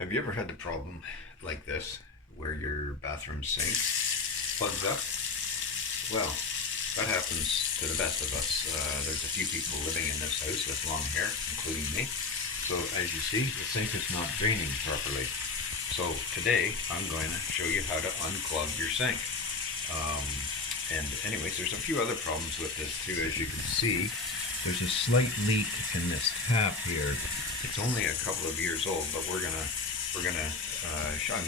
Have you ever had the problem like this where your bathroom sink plugs up? Well, that happens to the best of us. There's a few people living in this house with long hair, including me. So as you see, the sink is not draining properly. So today I'm going to show you how to unclog your sink. And anyways, there's a few other problems with this too. As you can see, there's a slight leak in this tap here. It's only a couple of years old, but I'm gonna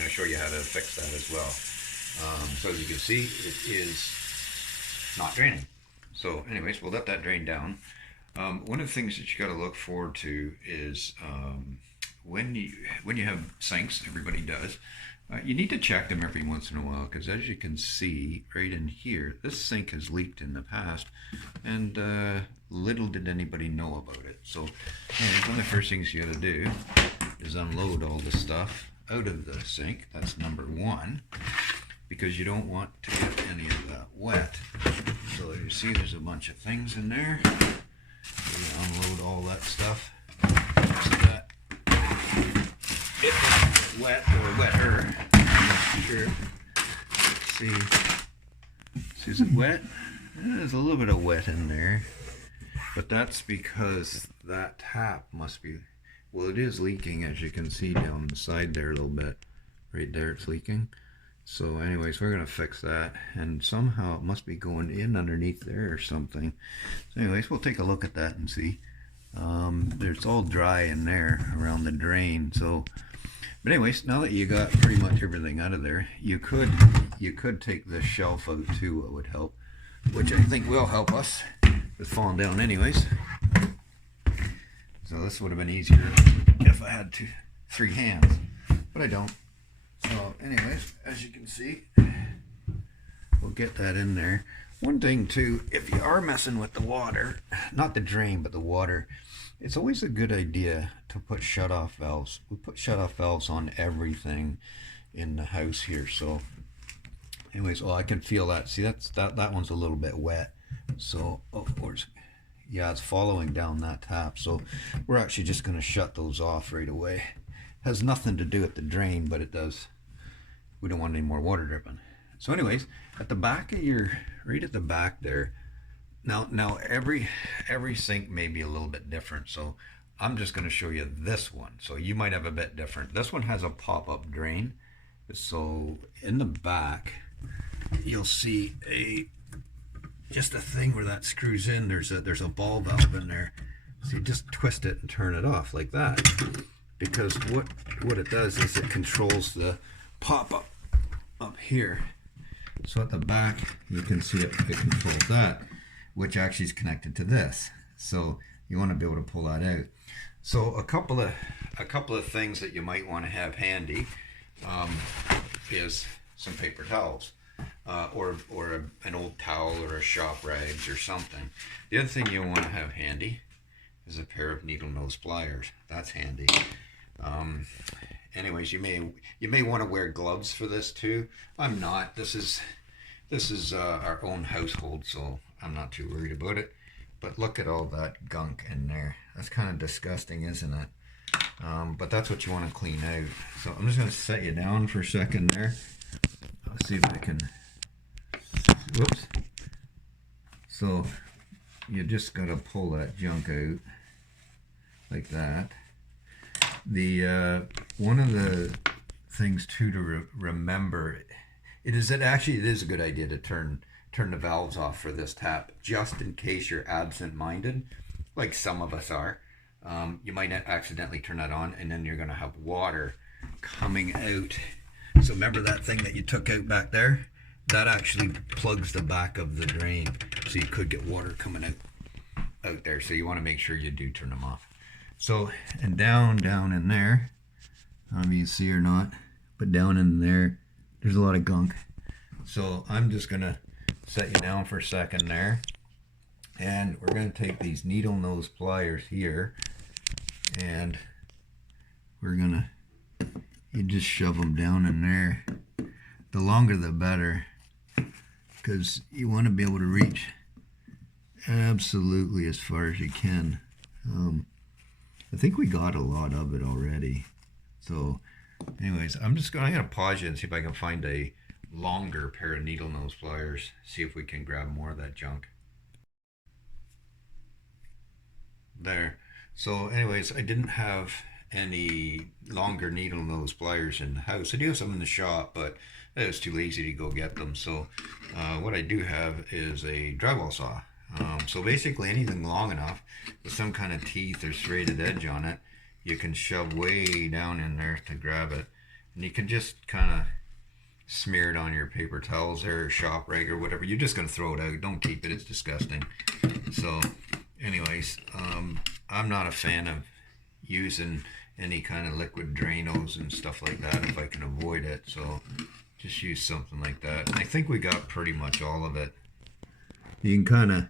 show you how to fix that as well. So as you can see, it is not draining. So anyways, we'll let that drain down. One of the things that you got to look forward to is when you have sinks, everybody does. You need to check them every once in a while, because as you can see right in here, this sink has leaked in the past, and little did anybody know about it. So anyways, one of the first things you got to do is unload all the stuff out of the sink. That's number one, because you don't want to get any of that wet. So you see there's a bunch of things in there. So you unload all that stuff so that it is wet or wetter. I'm not sure. Let's see. Is it wet? There's a little bit of wet in there, but that's because that tap must be, well, it is leaking, as you can see down the side there a little bit. Right there it's leaking. So anyways, we're going to fix that, and somehow it must be going in underneath there or something. So anyways, we'll take a look at that and see. There's all dry in there around the drain. So but anyways, now that you got pretty much everything out of there, you could take this shelf out too. It would help, which I think will help us with falling down anyways. So this would have been easier if I had three hands, but I don't. So anyways, as you can see, we'll get that in there. One thing too, if you are messing with the water, not the drain but the water, it's always a good idea to put shut-off valves. We put shut-off valves on everything in the house here. So anyways, oh, I can feel that. See, that one's a little bit wet. So of course, yeah, it's following down that tap. So we're actually just going to shut those off right away. Has nothing to do with the drain, but it does. We don't want any more water dripping. So anyways, at the back of right at the back there, now every sink may be a little bit different, so I'm just going to show you this one. So you might have a bit different. This one has a pop-up drain. So in the back, you'll see just a thing where that screws in. There's a ball valve in there. So you just twist it and turn it off like that. Because what it does is it controls the pop-up up here. So at the back, you can see it controls that, which actually is connected to this. So you want to be able to pull that out. So a couple of things that you might want to have handy is some paper towels, or an old towel or a shop rags or something. The other thing you want to have handy is a pair of needle nose pliers. That's handy. Anyways, you may want to wear gloves for this too. I'm not. This is our own household, so I'm not too worried about it. But look at all that gunk in there. That's kind of disgusting, isn't it? But that's what you want to clean out. So I'm just going to set you down for a second there. I'll see if I can. Whoops. So you just got to pull that junk out like that. The one of the things too to remember, it is a good idea to turn the valves off for this tap, just in case you're absent-minded, like some of us are. You might accidentally turn that on, and then you're going to have water coming out. So remember that thing that you took out back there? That actually plugs the back of the drain, so you could get water coming out there. So you want to make sure you do turn them off. So, and down in there, I don't know if you can see or not, but down in there, there's a lot of gunk. So I'm just going to set you down for a second there, and we're going to take these needle nose pliers here, and we're going to, you just shove them down in there. The longer the better, because you want to be able to reach absolutely as far as you can. I think we got a lot of it already, so Anyways, I'm gonna pause it and see if I can find a longer pair of needle nose pliers. See if we can grab more of that junk. There. So anyways, I didn't have any longer needle nose pliers in the house. I do have some in the shop, but I was too lazy to go get them. So what I do have is a drywall saw. So basically anything long enough with some kind of teeth or serrated edge on it, you can shove way down in there to grab it. And you can just kind of smear it on your paper towels or shop rag or whatever. You're just going to throw it out. Don't keep it. It's disgusting. So anyways, I'm not a fan of using any kind of liquid Drano and stuff like that if I can avoid it. So just use something like that. And I think we got pretty much all of it. You can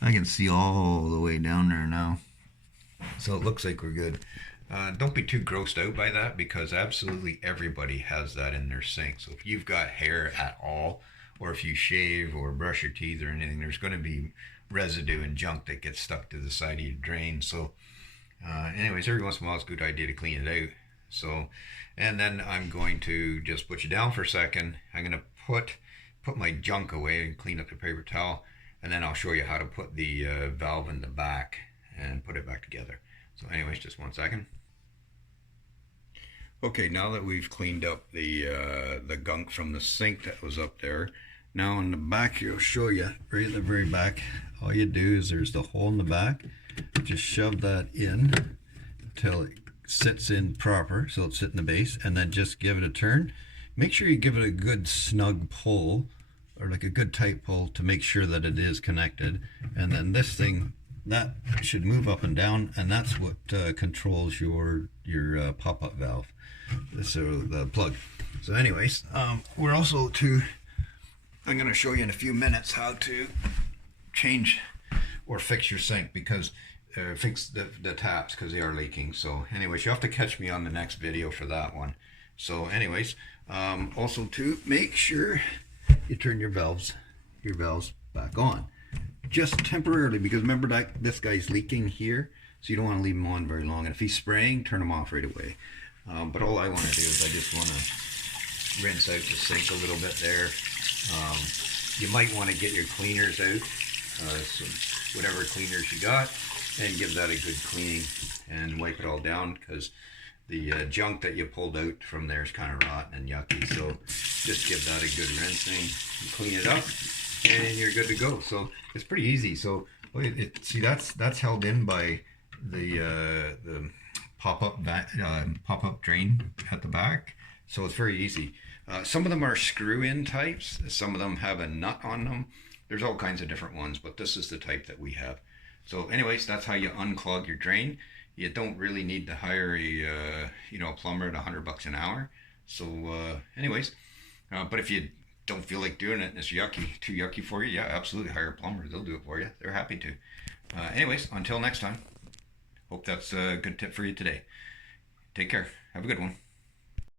I can see all the way down there now. So it looks like we're good. Don't be too grossed out by that, because absolutely everybody has that in their sink. So if you've got hair at all, or if you shave or brush your teeth or anything, there's going to be residue and junk that gets stuck to the side of your drain. So anyways, every once in a while it's a good idea to clean it out. So, and then I'm going to just put you down for a second. I'm going to put my junk away and clean up the paper towel, and then I'll show you how to put the valve in the back and put it back together. So anyways, just 1 second. Okay, now that we've cleaned up the gunk from the sink that was up there, now in the back here, I'll show you right at the very back. All you do is there's the hole in the back. Just shove that in until it sits in proper, so it'll sit in the base, and then just give it a turn. Make sure you give it a good snug pull, or like a good tight pull, to make sure that it is connected. And then this thing, that should move up and down, and that's what controls your pop-up valve, so the plug. So anyways, we're also I'm going to show you in a few minutes how to change or fix your sink, because fix the taps, because they are leaking. So anyways, you have to catch me on the next video for that one. So anyways, also to make sure you turn your valves back on, just temporarily, because remember that this guy's leaking here, so you don't want to leave him on very long. And if he's spraying, turn him off right away. But all I want to do is I just want to rinse out the sink a little bit there. You might want to get your cleaners out, so whatever cleaners you got, and give that a good cleaning and wipe it all down, because the junk that you pulled out from there is kind of rotten and yucky. So just give that a good rinsing, clean it up, and you're good to go. So it's pretty easy. So see, that's held in by the pop-up drain at the back. So it's very easy. Some of them are screw-in types. Some of them have a nut on them. There's all kinds of different ones, but this is the type that we have. So anyways, that's how you unclog your drain. You don't really need to hire a plumber at $100 an hour. So anyways, but if you don't feel like doing it and it's too yucky for you, yeah, absolutely hire a plumber. They'll do it for you. They're happy to. Anyways, until next time, hope that's a good tip for you today. Take care. Have a good one.